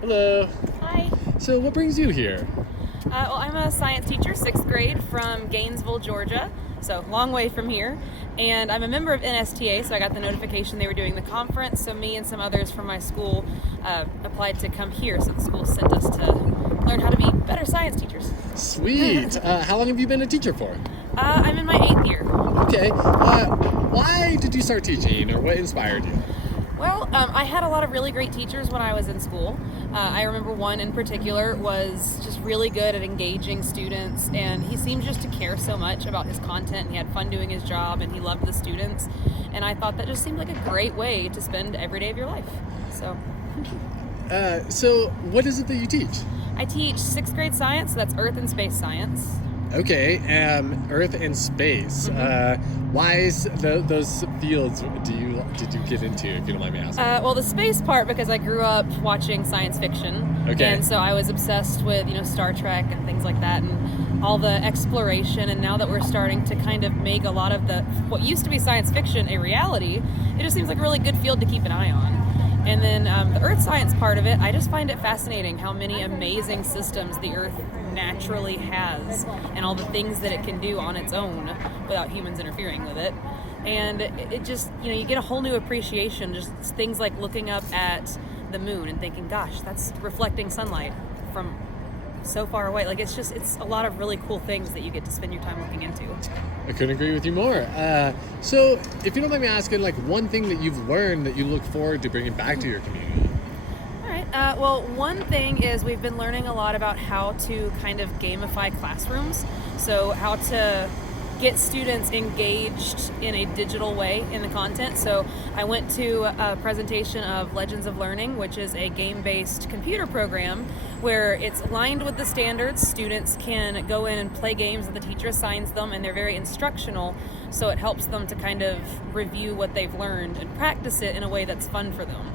Hello. Hi. So what brings you here? Well, I'm a science teacher, 6th grade, from Gainesville, Georgia, so long way from here. And I'm a member of nsta, so I got the notification they were doing the conference, so me and some others from my school applied to come here, so the school sent us to learn how to be better science teachers. Sweet. How long have you been a teacher for? I'm in my 8th year. Okay. Why did you start teaching, or what inspired you? Well, I had a lot of really great teachers when I was in school. I remember one in particular was just really good at engaging students, and he seemed just to care so much about his content, and he had fun doing his job, and he loved the students. And I thought that just seemed like a great way to spend every day of your life. So what is it that you teach? I teach 6th grade science, so that's Earth and Space Science. Okay, Earth and space. Why is those fields did you get into, if you don't mind me asking? Well, the space part, because I grew up watching science fiction. Okay. And so I was obsessed with, Star Trek and things like that, and all the exploration. And now that we're starting to kind of make a lot of what used to be science fiction a reality, it just seems like a really good field to keep an eye on. And then the earth science part of it, I just find it fascinating how many amazing systems the earth naturally has, and all the things that it can do on its own without humans interfering with it. And it just, you get a whole new appreciation, just things like looking up at the moon and thinking, gosh, that's reflecting sunlight from so far away. Like, it's a lot of really cool things that you get to spend your time looking into. I couldn't agree with you more. So if you don't mind me asking, like, one thing that you've learned that you look forward to bringing back to your community. All right. Well, one thing is we've been learning a lot about how to kind of gamify classrooms. So how to get students engaged in a digital way in the content. So I went to a presentation of Legends of Learning, which is a game-based computer program where it's aligned with the standards. Students can go in and play games that the teacher assigns them, and they're very instructional, so it helps them to kind of review what they've learned and practice it in a way that's fun for them.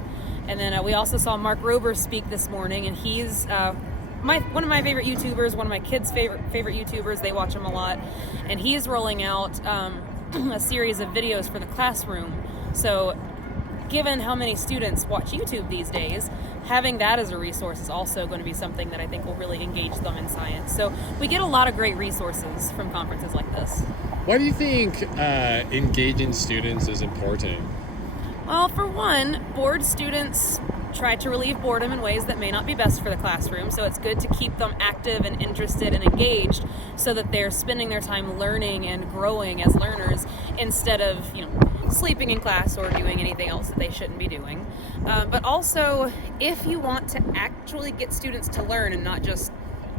And then we also saw Mark Rober speak this morning, and he's one of my favorite YouTubers, one of my kids' favorite YouTubers. They watch him a lot, and he's rolling out a series of videos for the classroom. So given how many students watch YouTube these days, having that as a resource is also going to be something that I think will really engage them in science. So we get a lot of great resources from conferences like this. Why do you think engaging students is important? Well, for one, bored students try to relieve boredom in ways that may not be best for the classroom, so it's good to keep them active and interested and engaged so that they're spending their time learning and growing as learners instead of, sleeping in class or doing anything else that they shouldn't be doing. But also, if you want to actually get students to learn and not just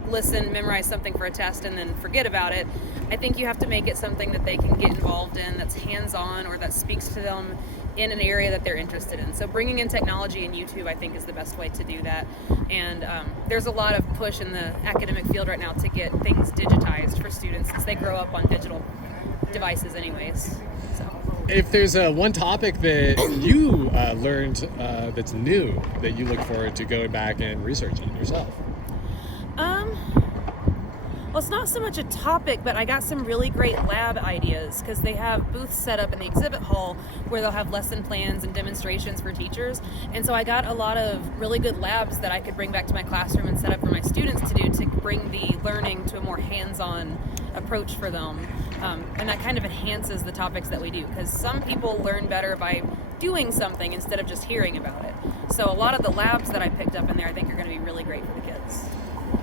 listen, memorize something for a test, and then forget about it, I think you have to make it something that they can get involved in, that's hands-on, or that speaks to them in an area that they're interested in. So bringing in technology and YouTube, I think, is the best way to do that. And there's a lot of push in the academic field right now to get things digitized for students, since they grow up on digital devices anyways. So if there's one topic that you learned that's new that you look forward to going back and researching yourself. Well, it's not so much a topic, but I got some really great lab ideas, because they have booths set up in the exhibit hall where they'll have lesson plans and demonstrations for teachers. And so I got a lot of really good labs that I could bring back to my classroom and set up for my students to do, to bring the learning to a more hands-on approach for them. And that kind of enhances the topics that we do, because some people learn better by doing something instead of just hearing about it. So a lot of the labs that I picked up in there, I think, are going to be really great for the kids.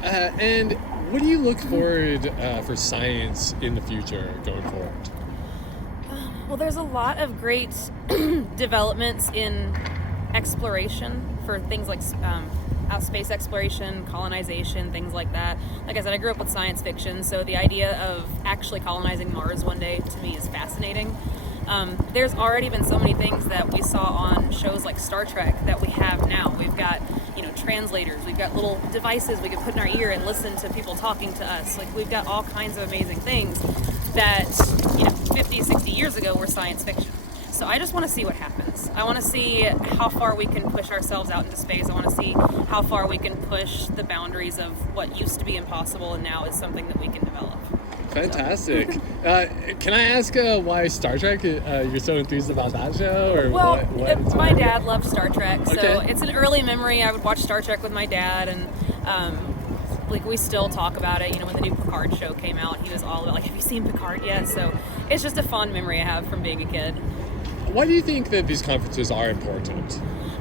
And what do you look forward for science in the future going forward? Well, there's a lot of great developments in exploration for things like space exploration, colonization, things like that. Like I said, I grew up with science fiction, so the idea of actually colonizing Mars one day, to me, is fascinating. There's already been so many things that we saw on shows like Star Trek that we have now. We've got, translators. We've got little devices we can put in our ear and listen to people talking to us. Like, we've got all kinds of amazing things that, 50, 60 years ago were science fiction. So I just want to see what happens. I want to see how far we can push ourselves out into space. I want to see how far we can push the boundaries of what used to be impossible and now is something that we can develop. Fantastic. Can I ask why Star Trek? You're so enthused about that show, or Well, what my dad loved Star Trek, so Okay. it's an early memory. I would watch Star Trek with my dad, and like we still talk about it. You know, when the new Picard show came out, he was all about like, "Have you seen Picard yet?" So it's just a fond memory I have from being a kid. Why do you think that these conferences are important?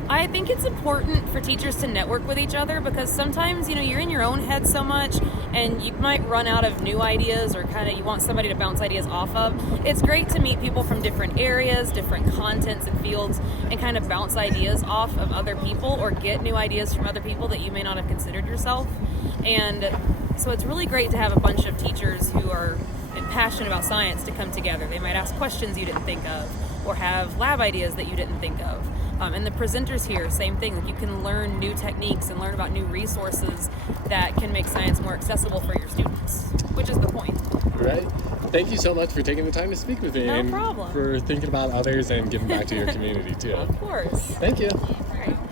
I think it's important for teachers to network with each other because sometimes, you know, you're in your own head so much and you might run out of new ideas or kind of you want somebody to bounce ideas off of. It's great to meet people from different areas, different contents and fields, and kind of bounce ideas off of other people or get new ideas from other people that you may not have considered yourself. And so it's really great to have a bunch of teachers who are passionate about science to come together. They might ask questions you didn't think of or have lab ideas that you didn't think of. And the presenters here, same thing. Like you can learn new techniques and learn about new resources that can make science more accessible for your students, which is the point. Right. Thank you so much for taking the time to speak with me No and problem. for thinking about others and giving back to your community too. Of course. Thank you.